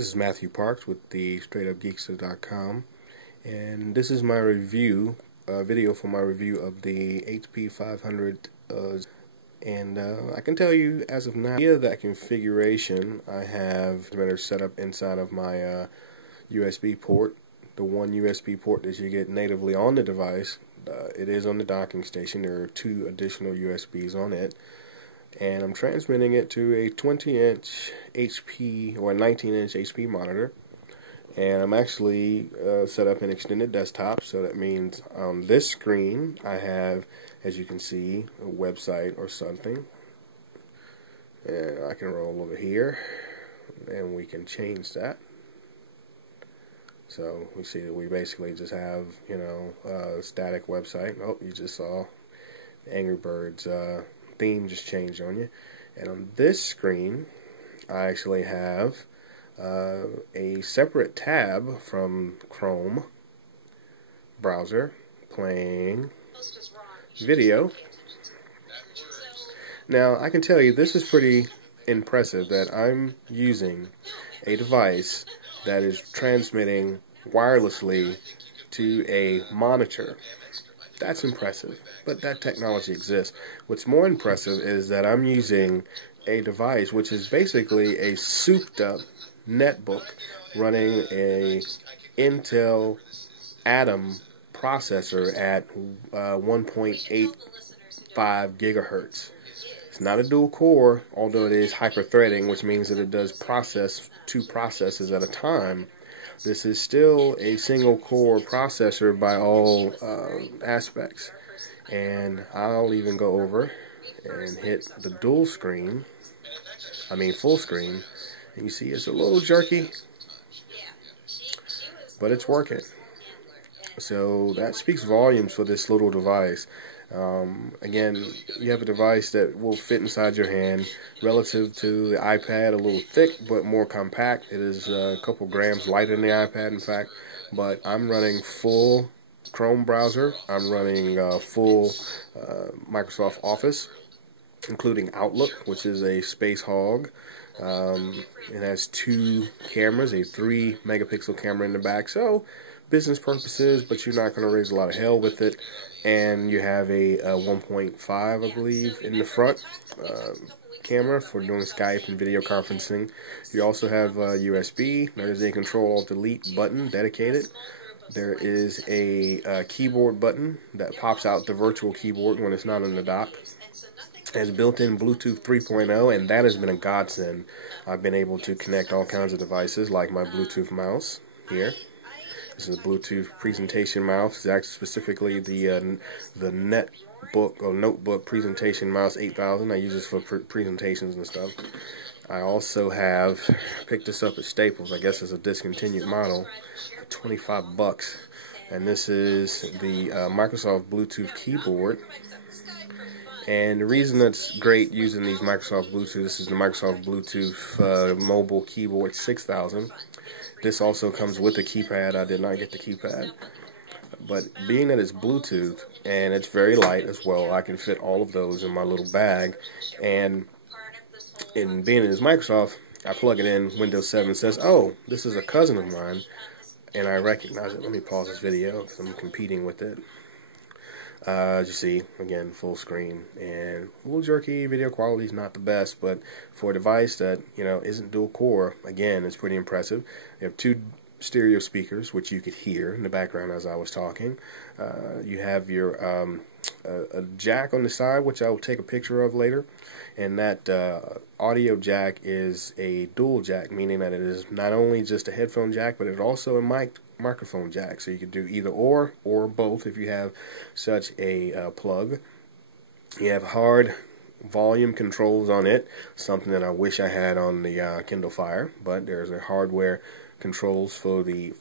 This is Matthew Parks with the StraightUpGeekster.com, and this is my review, video for my review of the HP 500. And I can tell you, as of now, via that configuration, I have better set up inside of my USB port. The one USB port that you get natively on the device, it is on the docking station. There are two additional USBs on it. And I'm transmitting it to a 20-inch HP or a 19-inch HP monitor, and I'm actually set up an extended desktop, so that means on this screen I have, as you can see, a website or something, and I can roll over here and we can change that. So we see that we basically just have, you know, a static website. Oh, you just saw Angry Birds theme just changed on you. And on this screen I actually have a separate tab from Chrome browser playing video. Now I can tell you this is pretty impressive that I'm using a device that is transmitting wirelessly to a monitor. That's impressive, but that technology exists. What's more impressive is that I'm using a device which is basically a souped up netbook running a Intel Atom processor at 1.85 gigahertz. It's not a dual core, although it is hyper-threading, which means that it does process two processes at a time. This is still a single core processor by all aspects. And I'll even go over and hit the full screen, and you see it's a little jerky, but it's working. So that speaks volumes for this little device. Again, you have a device that will fit inside your hand, relative to the iPad, a little thick but more compact. It is a couple grams lighter than the iPad, in fact. But I'm running full Chrome browser. I'm running full Microsoft Office, including Outlook, which is a space hog. It has two cameras, a 3-megapixel camera in the back, so business purposes, but you're not going to raise a lot of hell with it. And you have a 1.5, I believe, in the front camera for doing Skype and video conferencing. You also have USB. There's a Control-Alt-Delete button dedicated. There is a keyboard button that pops out the virtual keyboard when it's not on the dock. It has built-in Bluetooth 3.0, and that has been a godsend. I've been able to connect all kinds of devices, like my Bluetooth mouse here. This is a Bluetooth presentation mouse. It's actually specifically the netbook or notebook presentation mouse 8000. I use this for presentations and stuff. I also have picked this up at Staples. I guess it's a discontinued model for 25 bucks. And this is the Microsoft Bluetooth keyboard. And the reason that's great using these Microsoft Bluetooth, this is the Microsoft Bluetooth mobile keyboard 6000. This also comes with a keypad. I did not get the keypad. But being that it's Bluetooth and it's very light as well, I can fit all of those in my little bag. And in being in this Microsoft, I plug it in, Windows 7 says, oh, this is a cousin of mine, and I recognize it. Let me pause this video because I'm competing with it. As you see, again, full screen, and a little jerky. Video quality is not the best, but for a device that, you know, isn't dual core, again, it's pretty impressive. You have two stereo speakers, which you could hear in the background as I was talking. You have your a jack on the side, which I'll take a picture of later, and that audio jack is a dual jack, meaning that it is not only just a headphone jack, but it's also a microphone jack, so you can do either or both if you have such a plug. You have hard volume controls on it, something that I wish I had on the Kindle Fire, but there's a hardware controls for the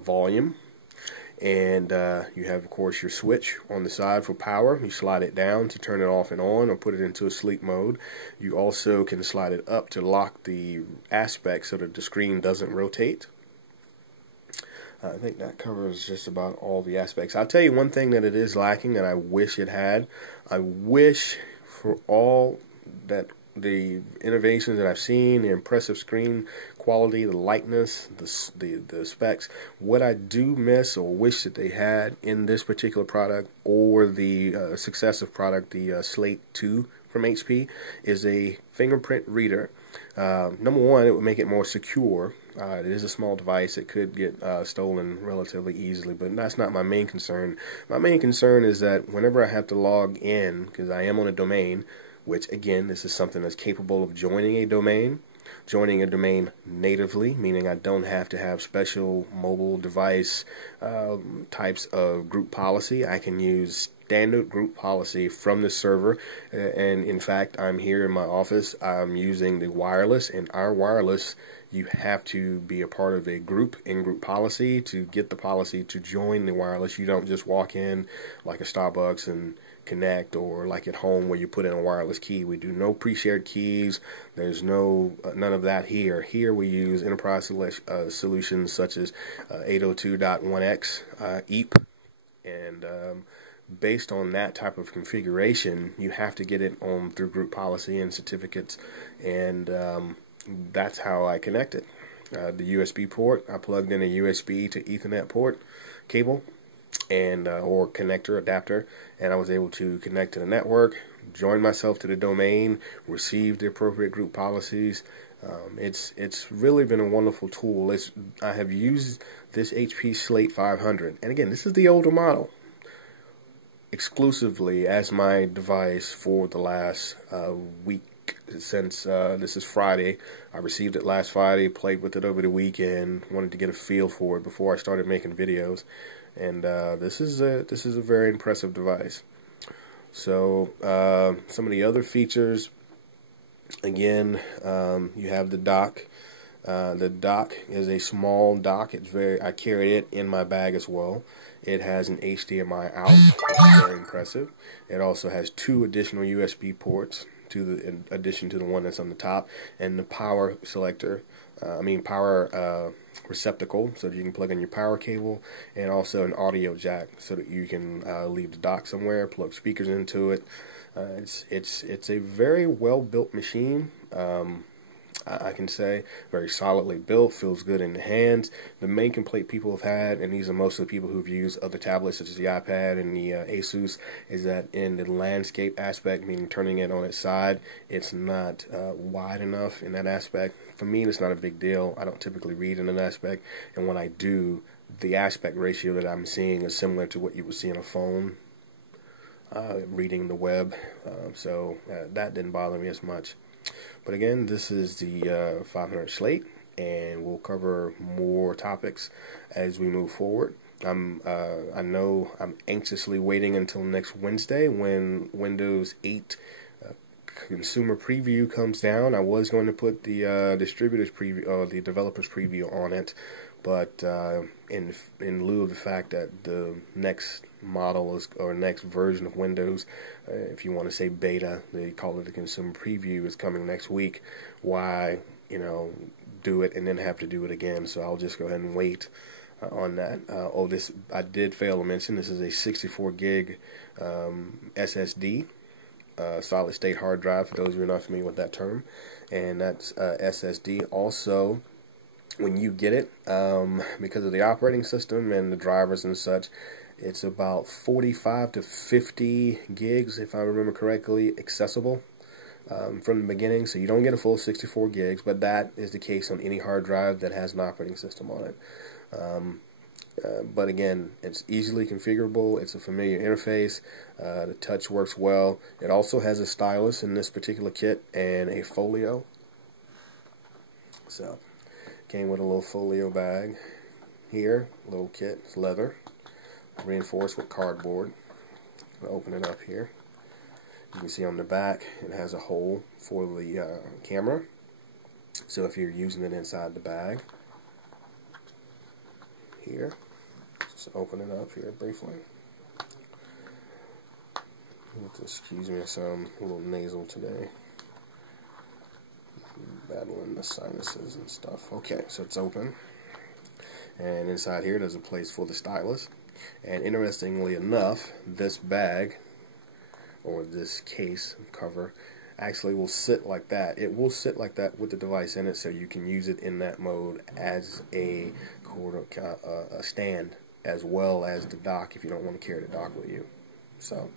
volume. And you have, of course, your switch on the side for power. You slide it down to turn it off and on or put it into a sleep mode. You also can slide it up to lock the aspect so that the screen doesn't rotate. I think that covers just about all the aspects. I'll tell you one thing that it is lacking that I wish it had. I wish for all that the innovations that I've seen, the impressive screen quality, the lightness, the specs. What I do miss or wish that they had in this particular product, or the successive product, the Slate 2 from HP, is a fingerprint reader. Number one, it would make it more secure. It is a small device. It could get stolen relatively easily, but that's not my main concern. My main concern is that whenever I have to log in, because I am on a domain, which again, this is something that's capable of joining a domain natively, meaning I don't have to have special mobile device types of group policy. I can use standard group policy from the server, and in fact, I'm here in my office. I'm using the wireless, and our wireless, you have to be a part of a group in-group policy to get the policy to join the wireless. You don't just walk in like a Starbucks and connect, or like at home where you put in a wireless key. We do no pre-shared keys. There's none of that here. Here we use enterprise solutions such as 802.1x EAP, and based on that type of configuration, you have to get it on through group policy and certificates, and that's how I connect it. The USB port, I plugged in a USB to Ethernet port cable, and or connector adapter, and I was able to connect to the network, join myself to the domain, receive the appropriate group policies. It's really been a wonderful tool. I have used this HP Slate 500, and again, this is the older model, exclusively as my device for the last week. Since this is Friday, I received it last Friday, played with it over the weekend, wanted to get a feel for it before I started making videos, and this is a very impressive device. So some of the other features, again, you have the dock. The dock is a small dock. I carried it in my bag as well. It has an HDMI out, which is very impressive. It also has 2 additional USB ports, in addition to the one that's on the top, and the power selector, power receptacle, so that you can plug in your power cable, and also an audio jack, so that you can leave the dock somewhere, plug speakers into it. It's a very well built machine. I can say very solidly built, feels good in the hands. The main complaint people have had, and these are most of the people who've used other tablets such as the iPad and the Asus, is that in the landscape aspect, meaning turning it on its side, it's not wide enough in that aspect. For me, it's not a big deal. I don't typically read in an aspect, and when I do, the aspect ratio that I'm seeing is similar to what you would see on a phone reading the web, so that didn't bother me as much. But again, this is the 500 Slate, and we'll cover more topics as we move forward. I know I'm anxiously waiting until next Wednesday when Windows 8 consumer preview comes down. I was going to put the distributor's preview, the developer's preview on it, but in lieu of the fact that the next model or next version of Windows, if you want to say beta, they call it the consumer preview, is coming next week. Why, do it and then have to do it again? So I'll just go ahead and wait on that. This I did fail to mention. This is a 64 gig SSD. Solid state hard drive, for those who are not familiar with that term, and that's SSD. Also, when you get it, because of the operating system and the drivers and such, it's about 45 to 50 gigs, if I remember correctly, accessible from the beginning. So you don't get a full 64 gigs, but that is the case on any hard drive that has an operating system on it. But again, it's easily configurable. It's a familiar interface. The touch works well. It also has a stylus in this particular kit and a folio. So, came with a little folio bag here. Little kit. It's leather, reinforced with cardboard. I'll open it up here. You can see on the back it has a hole for the camera. So if you're using it inside the bag, here. Just open it up here briefly. Excuse me, I'm a little nasal today. Battling the sinuses and stuff. Okay, so it's open. And inside here there's a place for the stylus. And interestingly enough, this bag, or this case cover, actually will sit like that. It will sit like that with the device in it, so you can use it in that mode as a stand, as well as the dock if you don't want to carry the dock with you. So,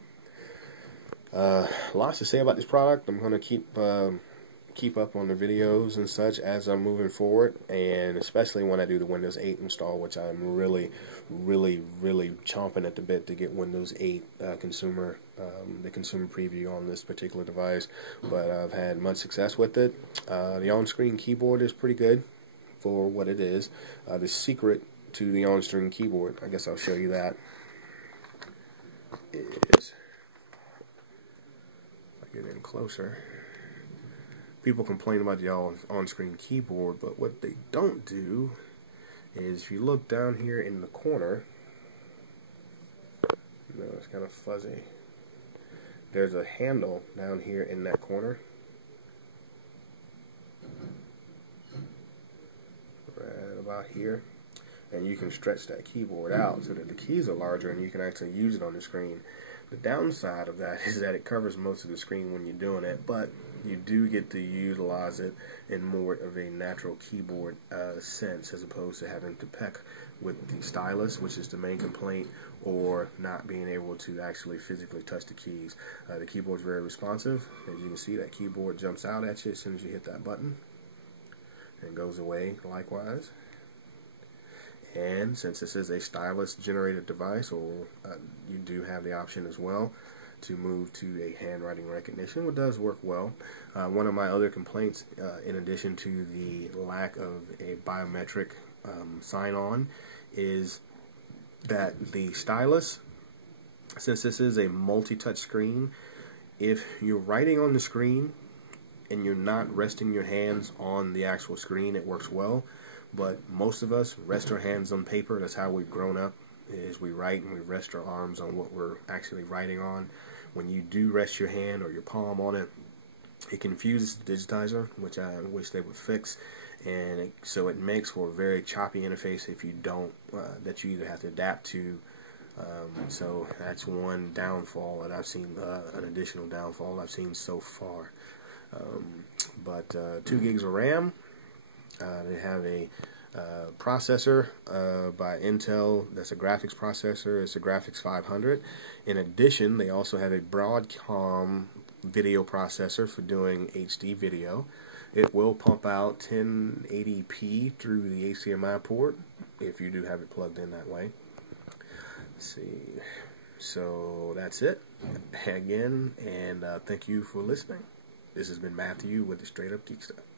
lots to say about this product. I'm going to keep up on the videos and such as I'm moving forward, and especially when I do the Windows 8 install, which I'm really chomping at the bit to get Windows 8 consumer, the consumer preview on this particular device. But I've had much success with it. The on-screen keyboard is pretty good for what it is. The secret to the on-screen keyboard, I guess I'll show you that, is, if I get in closer, people complain about the on-screen keyboard, but what they don't do is, if you look down here in the corner, no, it's kind of fuzzy, there's a handle down here in that corner, right about here, and you can stretch that keyboard out so that the keys are larger and you can actually use it on the screen. The downside of that is that it covers most of the screen when you're doing it, but you do get to utilize it in more of a natural keyboard sense, as opposed to having to peck with the stylus, which is the main complaint, or not being able to actually physically touch the keys. The keyboard is very responsive. As you can see, that keyboard jumps out at you as soon as you hit that button and goes away likewise. And since this is a stylus generated device, or you do have the option as well to move to a handwriting recognition, which does work well. One of my other complaints, in addition to the lack of a biometric sign-on, is that the stylus, since this is a multi-touch screen, if you're writing on the screen and you're not resting your hands on the actual screen, it works well. But most of us rest our hands on paper. That's how we've grown up, is we write and we rest our arms on what we're actually writing on. When you do rest your hand or your palm on it, it confuses the digitizer, which I wish they would fix, and so it makes for a very choppy interface if you don't, that you either have to adapt to. So that's one downfall that I've seen, an additional downfall I've seen so far. But 2 gigs of RAM. They have a processor by Intel that's a graphics processor. It's a Graphics 500. In addition, they also have a Broadcom video processor for doing HD video. It will pump out 1080p through the HDMI port if you do have it plugged in that way. Let's see. So that's it again, and thank you for listening. This has been Matthew with the Straight Up Geek Stuff.